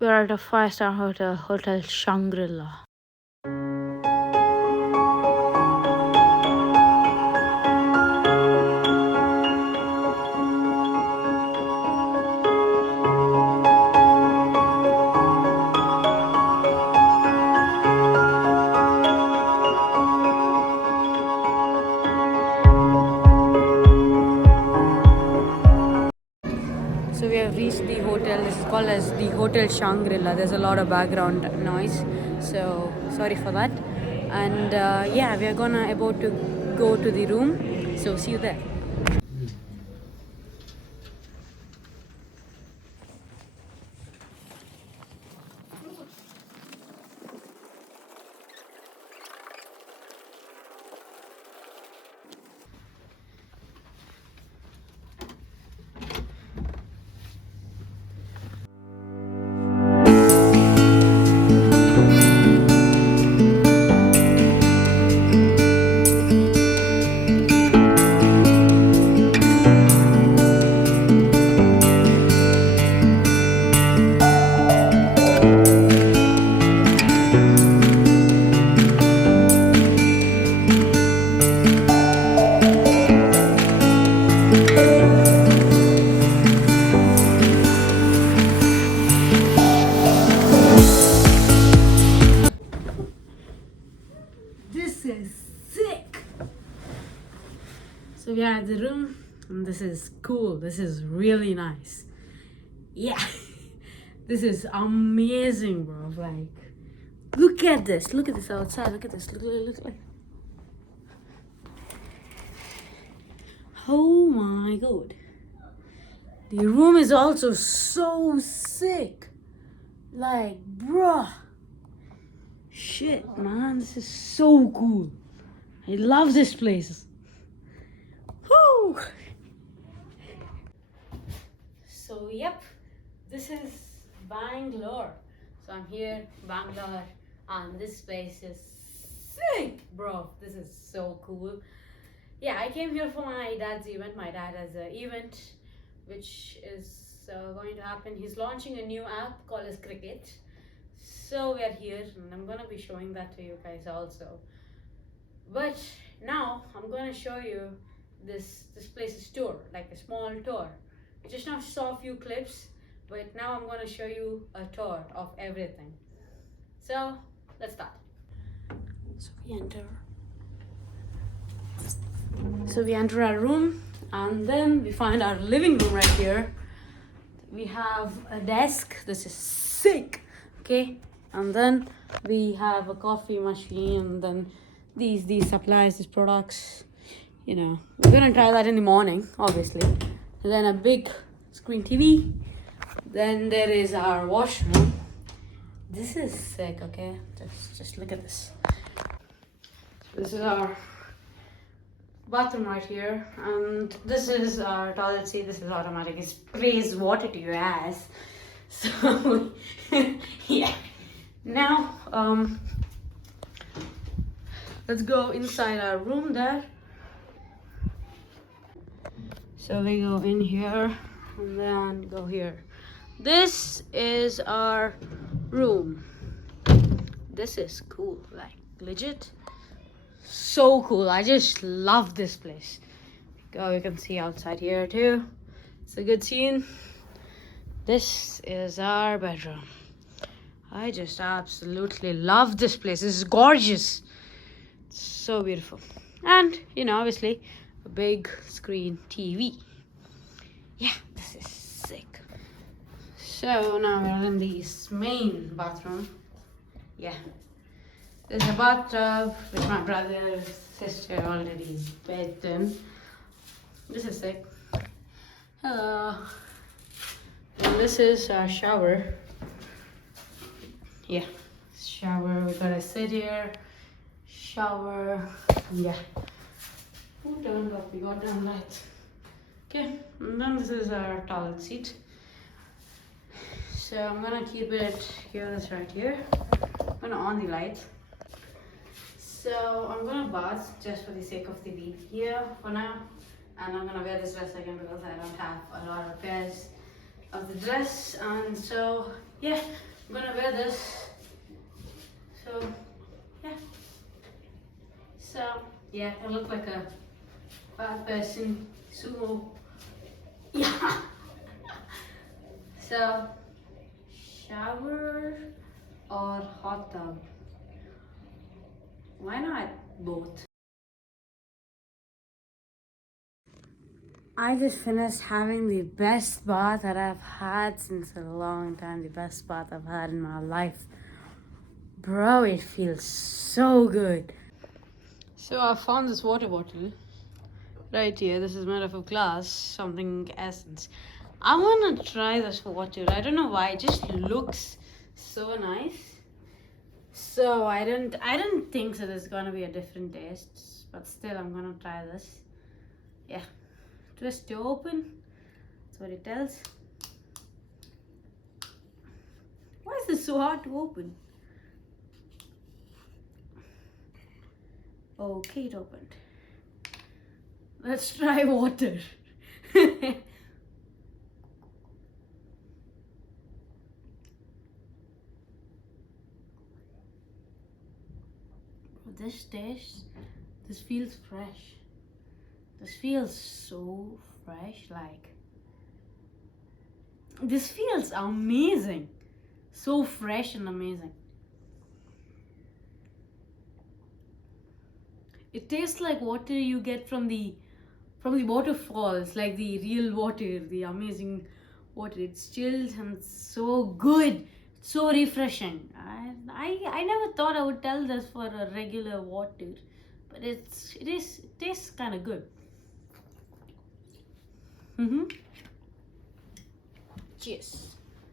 We're at a five-star hotel, Hotel Shangri-La. So we have reached the hotel. This is called as the Hotel Shangri-La. There's a lot of background noise, so sorry for that. And yeah, we are gonna about to go to the room. So see you there. This is sick. So we are at the room, and this is cool. This is really nice. Yeah, this is amazing, bro. Like, look at this. Look at this outside. Look at this. Look. Oh my god. The room is also so sick. Like, bruh. Shit, man. This is so cool. I love this place. Woo! So, yep. This is Bangalore. So, I'm here, Bangalore. And this place is sick, bro. This is so cool. Yeah, I came here for my dad's event. My dad has an event which is going to happen. He's launching a new app called as Cricket. So we are here, and I'm gonna be showing that to you guys also. But now I'm gonna show you this place's tour, like a small tour. I just now saw a few clips, but now I'm gonna show you a tour of everything. So let's start. So we enter. So we enter our room, and then we find our living room right here. We have a desk. This is sick. Okay, and then we have a coffee machine, and then these supplies, these products. You know, we're gonna try that in the morning, obviously. And then a big screen TV. Then there is our washroom. This is sick. Okay, just look at this. This is our bathroom right here, and this is our toilet seat. This is automatic. It sprays water to your ass. So yeah. Now let's go inside our room there. So we go in here and then go here. This is our room. This is cool, like legit. So cool. I just love this place. Go, you can see outside here too. It's a good scene. This is our bedroom. I just absolutely love this place. This is gorgeous. It's so beautiful. And, you know, obviously, a big screen TV. Yeah, this is sick. So now we're in this main bathroom. Yeah. There's a bathtub with my brother's sister already bathed in. This is sick. Hello. And this is our shower. Yeah, shower. We gotta sit here, shower. Yeah. Who turned off? We got down lights. Okay, and then this is our toilet seat. So I'm gonna keep it here. This right here. I'm gonna on the light. So I'm gonna bath just for the sake of the video here for now, and I'm gonna wear this dress again because I don't have a lot of pairs of the dress. And so yeah, I'm gonna wear this. So yeah. So yeah, I look like a bad person sumo. Yeah. So shower or hot tub? Why not both? I just finished having the best bath that I've had since a long time. The best bath I've had in my life. Bro, it feels so good. So I found this water bottle right here. This is made of a glass, something essence. I wanna try this water. I don't know why. It just looks so nice. So I don't think so there's gonna be a different taste, but still I'm gonna try this. Yeah. Twist to open. That's what it tells. Why is this so hard to open? Okay, it opened. Let's try water. This feels fresh. This feels so fresh, like this feels amazing. So fresh and amazing. It tastes like water you get from the waterfalls, like the real water, the amazing water. It's chilled and so good, so refreshing. I never thought I would tell this for a regular water, but it tastes kind of good. Cheers.